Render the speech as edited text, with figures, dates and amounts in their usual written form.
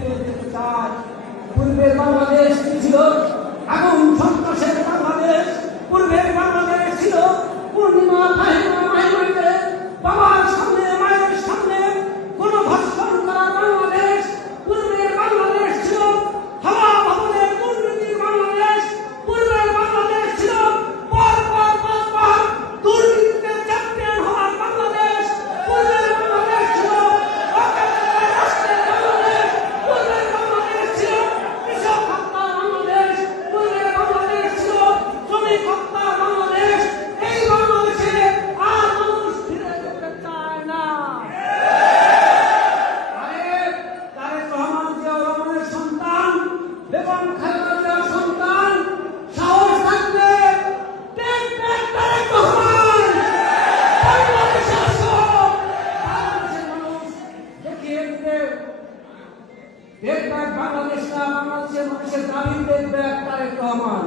ফিরে যেতে চায়। পূর্বের বাংলাদেশ কি ছিল? আগুন সন্ত্রাসের বাংলাদেশ। পূর্বের বাংলাদেশ ছিল পূর্ণিমা ফাহিমা মাইনরিতে বাবার সামনে মায়ের সামনে গণধর্ষণ করা বাংলাদেশ। পূর্বের বাংলাদেশ ছিল হাওয়া ভবনের দুর্নীতির বাংলাদেশ। পূর্বের বাংলাদেশ ছিল পর দুর্নীতিতে চ্যাম্পিয়ন হওয়ার বাংলাদেশ। পূর্বের বাংলাদেশ ছিল রাষ্ট্রের বাংলাদেশ। পূর্বের বাংলাদেশ ছিল কৃষক হত্যার বাংলাদেশ। পূর্বের বাংলাদেশ ছিল শ্রমিক হত্যার বাংলাদেশ। এই বাংলাদেশে আর মানুষ ফিরে যেতে চায় না। তারেক রহমান জিয়া রহমানের সন্তান, বেগম খালেদা জিয়ার সন্তান, সাহস থাকলে তারেক রহমান বাংলাদেশে আসো। বাংলাদেশের মানুষ দেখিয়ে দিবে বাংলাদেশটা, বাংলাদেশের মানুষের দাবি দেখবে তারেক রহমান।